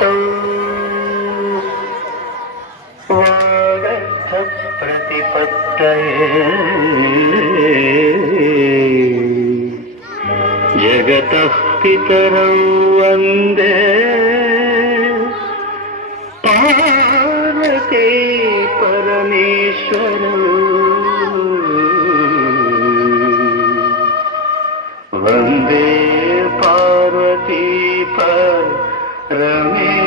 तौ वागर्थ प्रतिपत्तये जगतः पितरौ वन्दे पार्वती परमेश्वरौ वन्दे पार्वती परमेश्वरौ।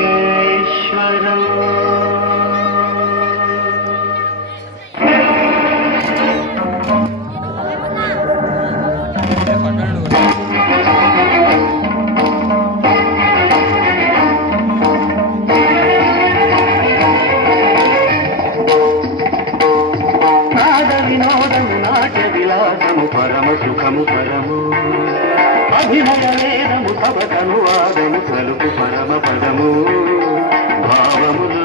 విలాసము పరమ సుఖము పరము అభినయ వేదము సబకను వాదము సలుపు పరమ పదము భావములు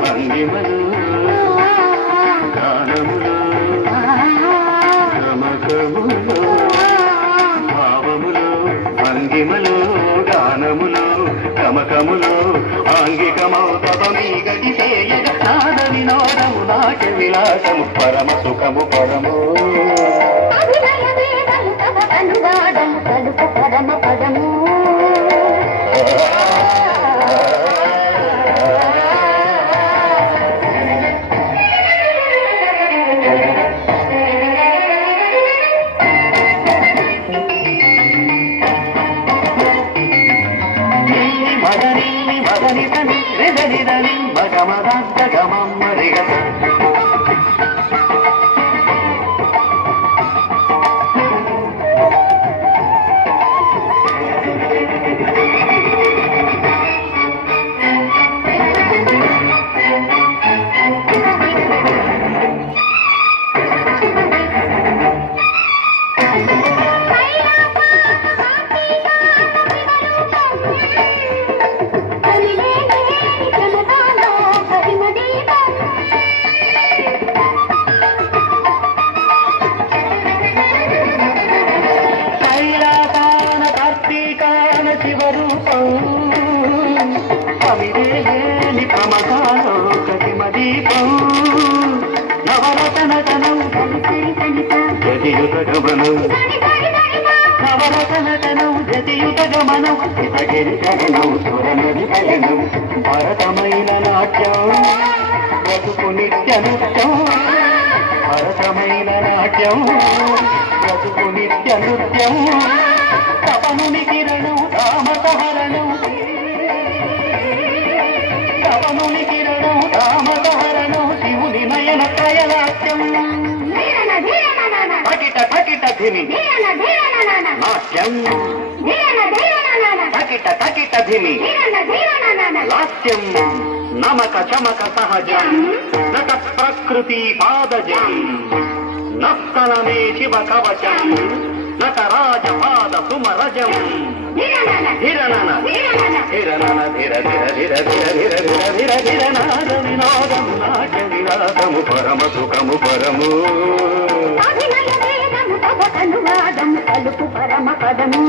భంగిమలు గానములు గమకములు భావములు భంగిమలు గానములు గమకములు ఆంగికమౌ తపమీ గడి చేయగ నాద వినోదము నాట్య విలాసము పరమ సుఖము పరము పరమ పదము మదని మదని తని రెదని దని మగమదంత గమమ్మ రిగత అమిరేని ప్రమదాలో కటిమదీపం నవరతనటనం జతియుత గమనం నవరతనటనం జతియుత గమనం ఇతగిరి గగనం సురనది పయనం భరతమైన నాట్యం బ్రతుకు నిత్య నృత్యం భరతమైన నాట్యం బ్రతుకు నిత్య నృత్యం తపనుని కిరణం రామతహరణం తపనుని కిరణం రామతహరణం శివుని నయన త్రయలాస్యం పకిట పకిట ధిమి నాట్యం పకిట పకిట ధిమి లాస్యం నమక చమక సహజం నట ప్రకృతి పాదజం నస్తనమే శివ కవచం నటరాజపాద సుమరజం ధిరణన ధిరణన ధిర ధిర ధిర ధిర ధిర ధిర ధిర ధిరనాద వినోదం నాట్య విలాసము పరమ సుఖము పరము అభినయ వేదము తపకను వాదము కలుపు పరమ పదము